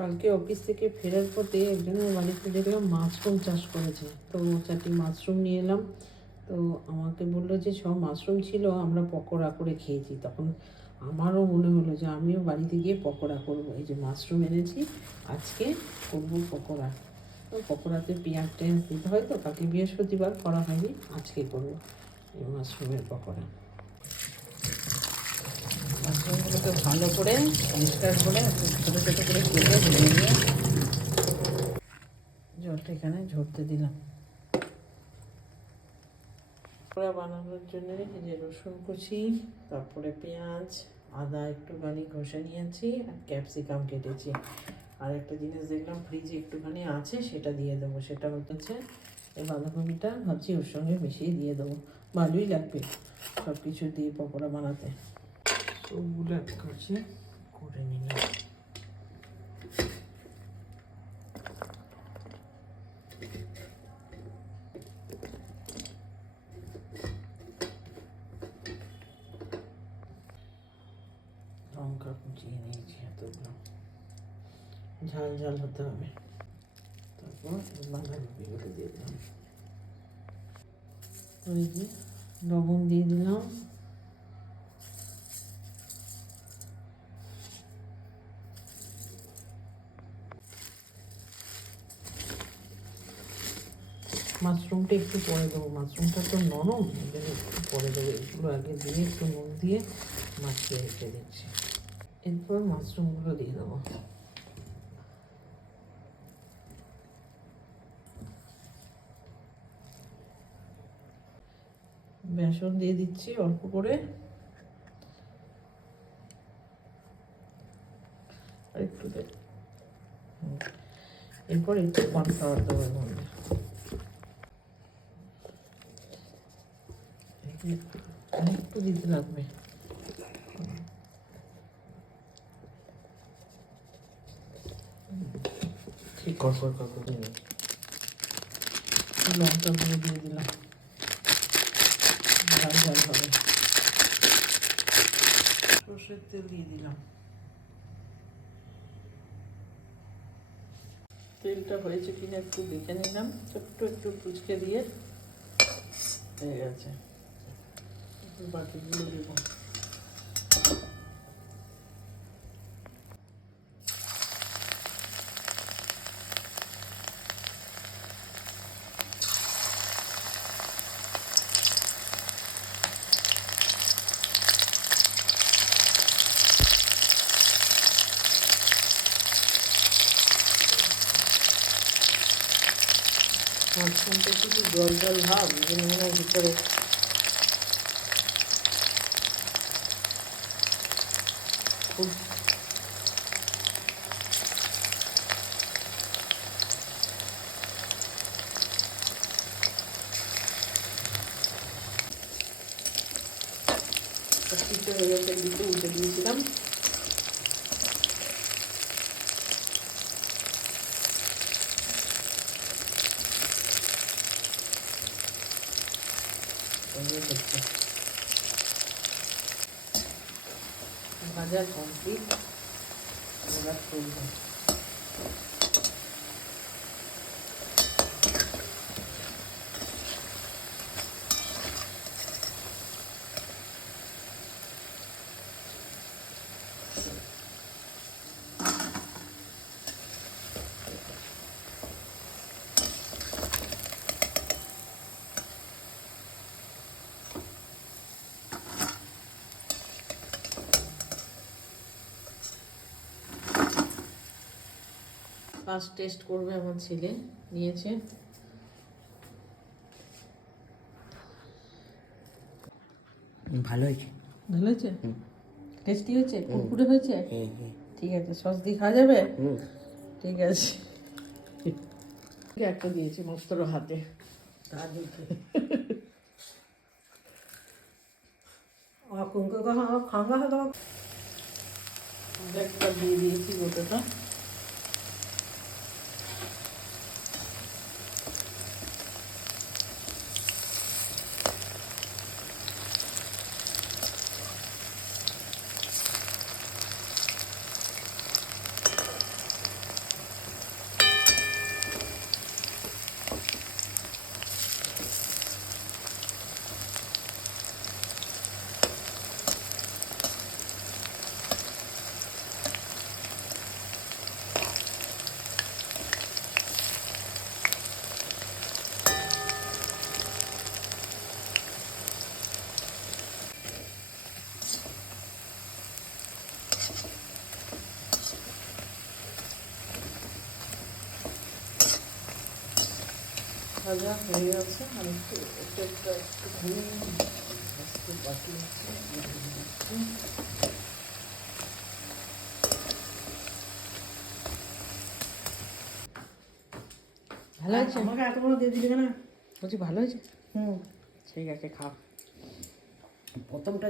কালকে অফিস থেকে ফেরার পথে একজনের বাড়িতে দেখলাম মাশরুম চাষ করেছে। তো চারটি মাশরুম নিয়ে এলাম। তো আমাকে বলল যে সব মাশরুম ছিল, আমরা পকোড়া করে খেয়েছি। তখন আমারও মনে হলো যে, আমিও বাড়িতে গিয়ে পকোড়া করব। এই যে মাশরুম এনেছি, আজকে করব পকোড়া। তো পকোড়াতে পেঁয়াজ টেঁয়াজ দিতে হয় তো কালকে বৃহস্পতিবার করা হয়নি, আজকে করব এই মাশরুমের পকোড়া। মাশরুমগুলোকে ভালো করে পরিষ্কার করে ছোটো ছোটো করে কেটে ধুয়ে নিয়ে জলটা এখানে ঝরতে দিলাম। পকোড়া বানানোর জন্য যে রসুন কুচি, তারপরে পেঁয়াজ, আদা একটুখানি ঘষে নিয়েছি আর ক্যাপসিকাম কেটেছি। আর একটা জিনিস দেখলাম, ফ্রিজে একটুখানি আছে, সেটা দিয়ে দেবো। সেটা হচ্ছে এই বাঁধাকপিটা ভাবছি ওর সঙ্গে মিশিয়ে দিয়ে দেবো। ভালোই লাগবে সব কিছু দিয়ে পকোড়া বানাতে। সবগুলো এক কাছে করে নিলাম লঙ্কা কুচিয়ে নিয়েছি এতগুলো ঝাল ঝাল হতে হবে তারপর বাঁধাকপিগুলো দিয়ে দিলাম ওই যে লবণ দিয়ে দিলাম মাশরুমটা একটু পরে দেবো। মাশরুমটা তো নরম একটু পরে দেবো। এগুলো আগে দিয়ে একটু নুন দিয়ে মাখিয়ে রেখে দিচ্ছি। এরপর মাশরুমগুলো দিয়ে দেবো। বেসন দিয়ে দিচ্ছি অল্প করে। একটু। এরপর একটু কর্নফ্লাওয়ার দেবো দিতে লাগবে। ঠিক কর কর কর লঙ্কা গুঁড়ো দিয়ে দিলাম। ঝাল ঝাল হবে। সর্ষের তেল দিয়ে দিলাম। তেলটা হয়েছে কিনা একটু দেখে নিলাম। ছোট্ট একটু ফুচকে দিয়ে। হয়ে গেছে। এবার বাকিগুলো দেবো মাঝখানটা শুধু জল জল ভাব এই জন্য মনে হয় ভিতরে моркву. Посвятила я так бутылку не сюда. Поехали. ভাজা কমপ্লিট এবার তুলবো। ফার্স্ট টেস্ট করবে আমার ছেলে নিয়েছে। ভালো হয়েছে? ভালো হয়েছে? টেস্টি হয়েছে? কুরকুরে হয়েছে? হ্যাঁ হ্যাঁ ঠিক আছে সস দিয়ে খাওয়া যাবে? ঠিক আছে। একটা দিয়েছি মস্তর হাতে। দেখে খাঙ্গা হতো একটা দিয়ে দিয়েছি গোটাটা। ভাজা হয়ে গেছে আর একটু একটু একটু একটুখানি ভাজতে বাকি আছে। ভালো হয়েছে? আমাকে এত বড় দিয়ে দিলি কেন? বলছি ভালো হয়েছে? হুম। ঠিক আছে খাও। প্রথমটা